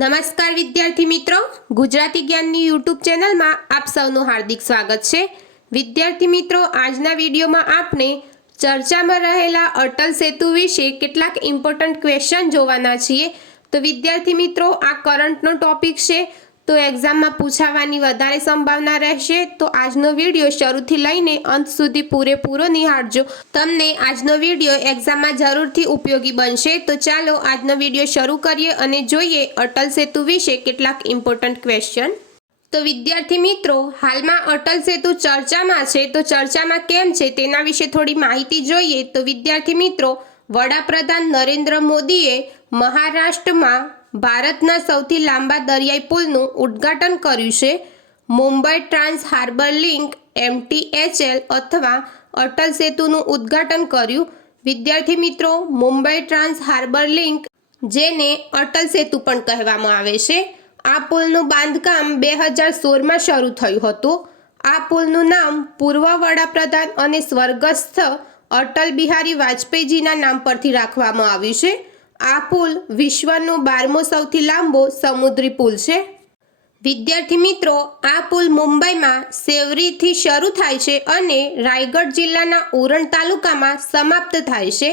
નમસ્કાર વિદ્યાર્થી મિત્રો, ગુજરાતી જ્ઞાનની યુટ્યુબ ચેનલમાં આપ સૌનું હાર્દિક સ્વાગત છે। વિદ્યાર્થી મિત્રો, આજના વિડીયોમાં આપણે ચર્ચામાં રહેલા અટલ સેતુ વિશે કેટલાક ઇમ્પોર્ટન્ટ ક્વેશ્ચન જોવાના છીએ। તો વિદ્યાર્થી મિત્રો, આ કરંટનો ટોપિક છે, તો એક્ઝામમાં પૂછાવાની વધારે સંભાવના રહેશે। તો આજનો વિડીયો શરૂથી લઈને અંત સુધી પૂરેપૂરો નિહાળજો, તમને આજનો વિડીયો એક્ઝામમાં જરૂરથી ઉપયોગી બનશે। તો ચાલો આજનો વિડીયો શરૂ કરીએ અને જોઈએ અટલ સેતુ વિશે કેટલાક ઇમ્પોર્ટન્ટ ક્વેશ્ચન। તો વિદ્યાર્થી મિત્રો, હાલમાં અટલ સેતુ ચર્ચામાં છે, તો ચર્ચામાં કેમ છે તેના વિશે થોડી માહિતી જોઈએ। તો વિદ્યાર્થી મિત્રો, વડાપ્રધાન નરેન્દ્ર મોદીએ મહારાષ્ટ્રમાં ભારતના સૌથી લાંબા દરિયાઈ પુલનું ઉદ્ઘાટન કર્યું છે। Mumbai Trans Harbour link MTHL અથવા અટલ સેતુનું ઉદ્ઘાટન કર્યું। વિદ્યાર્થી મિત્રો, મુંબઈ ટ્રાન્સ હાર્બર લિંક, જેને અટલ સેતુ પણ કહેવામાં આવે છે, આ પુલનું બાંધકામ 2016માં શરૂ થયું હતું। આ પુલનું નામ પૂર્વ વડાપ્રધાન અને સ્વર્ગસ્થ અટલ બિહારી વાજપેયીજીના નામ પરથી રાખવામાં આવ્યું છે। આ પુલ વિશ્વનો 12મો સૌથી લાંબો સમુદ્રી પુલ છે। વિદ્યાર્થી મિત્રો, આ પુલ મુંબઈમાં સેવરીથી શરૂ થાય છે અને રાયગઢ જિલ્લાના ઉરણ તાલુકામાં સમાપ્ત થાય છે।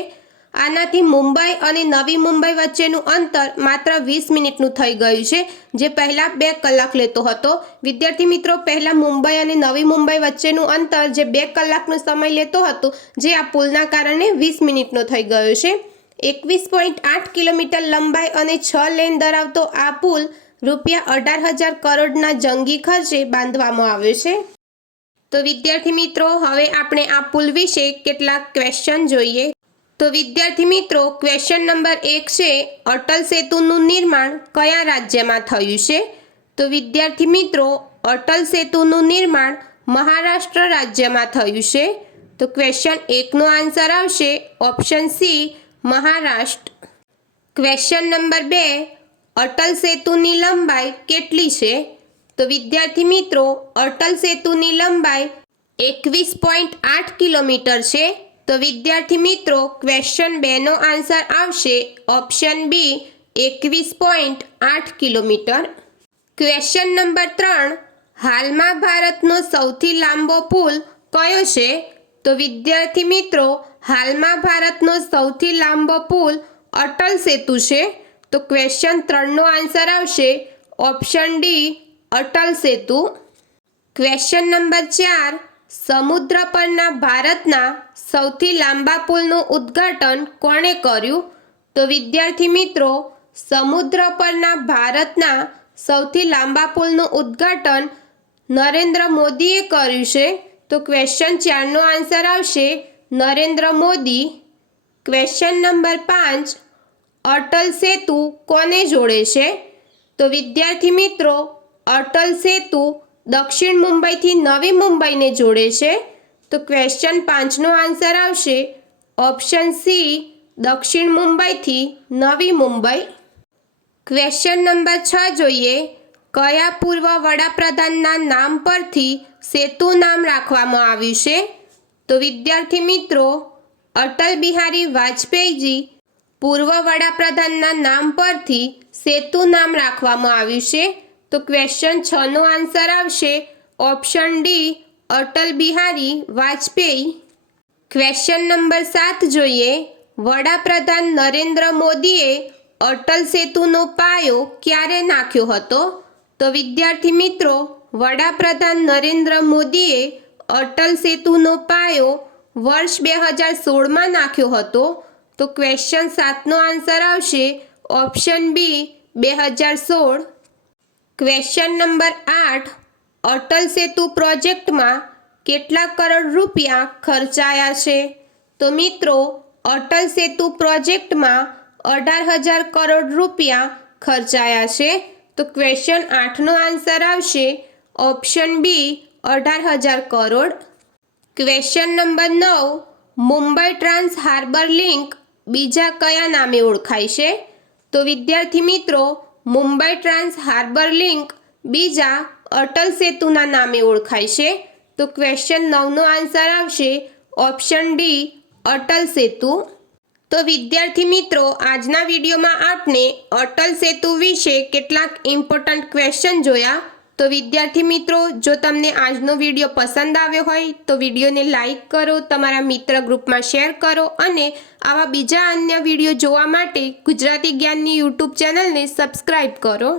આનાથી મુંબઈ અને નવી મુંબઈ વચ્ચેનું અંતર માત્ર 20 મિનિટનું થઈ ગયું છે, જે પહેલાં 2 કલાક લેતો હતો। વિદ્યાર્થી મિત્રો, પહેલાં મુંબઈ અને નવી મુંબઈ વચ્ચેનું અંતર જે 2 કલાકનો સમય લેતો હતો, જે આ પુલના કારણે 20 મિનિટનો થઈ ગયો છે। 21.8 કિલોમીટર લંબાઈ અને 6 લેન ધરાવતો આ પુલ ₹18,000 કરોડના જંગી ખર્ચે બાંધવામાં આવ્યો છે। તો વિદ્યાર્થી મિત્રો, હવે આપણે આ પુલ વિશે કેટલાક ક્વેશ્ચન જોઈએ। તો વિદ્યાર્થી મિત્રો, ક્વેશ્ચન નંબર 1 છે, અટલ સેતુનું નિર્માણ કયા રાજ્યમાં થયું છે? તો વિદ્યાર્થી મિત્રો, અટલ સેતુનું નિર્માણ મહારાષ્ટ્ર રાજ્યમાં થયું છે। તો ક્વેશ્ચન 1નો આન્સર આવશે option C, Maharashtra. Question number 2, Atal સેતુની લંબાઈ કેટલી છે? તો વિદ્યાર્થી મિત્રો, અટલ સેતુની લંબાઈ 21.8 કિલોમીટર છે। તો વિદ્યાર્થી મિત્રો, ક્વેશ્ચન 2નો આન્સર આવશે option B, 21.8 kilometre. Question number 3, હાલમાં ભારતનો સૌથી લાંબો પુલ કયો છે? તો વિદ્યાર્થી મિત્રો, હાલમાં ભારતનો સૌથી લાંબો પુલ અટલ સેતુ છે। તો ક્વેશ્ચન 3નો આન્સર આવશે ઓપ્શન ડી, અટલ સેતુ। ક્વેશ્ચન નંબર 4, સમુદ્ર પરના ભારતના સૌથી લાંબા પુલનું ઉદ્ઘાટન કોણે કર્યું? તો વિદ્યાર્થી મિત્રો, સમુદ્ર પરના ભારતના સૌથી લાંબા પુલનું ઉદ્ઘાટન નરેન્દ્ર મોદીએ કર્યું છે। તો ક્વેશ્ચન 4નો આન્સર આવશે નરેન્દ્ર મોદી। ક્વેશ્ચન નંબર 5, અટલ સેતુ કોને જોડે છે? તો વિદ્યાર્થી મિત્રો, અટલ સેતુ દક્ષિણ મુંબઈથી નવી મુંબઈને જોડે છે। તો ક્વેશ્ચન 5નો આન્સર આવશે ઓપ્શન સી, દક્ષિણ મુંબઈથી નવી મુંબઈ। ક્વેશ્ચન નંબર 6 જોઈએ, કયા પૂર્વ વડાપ્રધાનના નામ પરથી સેતુ નામ રાખવામાં આવ્યું છે? તો વિદ્યાર્થી મિત્રો, અટલ બિહારી વાજપેયીજી પૂર્વ વડાપ્રધાનના નામ પરથી સેતુ નામ રાખવામાં આવ્યું છે। તો ક્વેશ્ચન 6નો આન્સર આવશે option D, Atal Bihari Vajpayee. Question number 7 જોઈએ, વડાપ્રધાન નરેન્દ્ર મોદીએ અટલ સેતુનો પાયો ક્યારે નાખ્યો હતો? તો વિદ્યાર્થી મિત્રો, વડાપ્રધાન નરેન્દ્ર મોદીએ અટલ સેતુનો પાયો વર્ષ 2016માં નાખ્યો હતો। તો ક્વેશ્ચન 7નો આન્સર આવશે option B, 2016। Question number 8, Atal Setu પ્રોજેક્ટમાં કેટલા કરોડ રૂપિયા ખર્ચાયા છે? તો મિત્રો, અટલ સેતુ પ્રોજેક્ટમાં 18,000 કરોડ રૂપિયા ખર્ચાયા છે। તો ક્વેશ્ચન 8નો આન્સર આવશે option B, 18,000 crore. Question number 9, Mumbai Trans Harbour Link બીજા કયા નામે ઓળખાય છે? તો વિદ્યાર્થી મિત્રો, મુંબઈ ટ્રાન્સ હાર્બર લિંક બીજા અટલ સેતુના નામે ઓળખાય છે। તો ક્વેશ્ચન 9નો આન્સર આવશે ઓપ્શન ડી, અટલ સેતુ। તો વિદ્યાર્થી મિત્રો, આજના વિડીયોમાં આપણે અટલ સેતુ વિશે કેટલાક ઇમ્પોર્ટન્ટ ક્વેશ્ચન જોયા. તો વિદ્યાર્થી મિત્રો, જો તમને આજનો વિડીયો પસંદ આવ્યો હોય તો વિડીયોને લાઈક કરો, તમારા મિત્ર ગ્રુપમાં શેર કરો અને આવા બીજા અન્ય વિડીયો જોવા માટે ગુજરાતી જ્ઞાનની યુટ્યુબ ચેનલને સબસ્ક્રાઈબ કરો.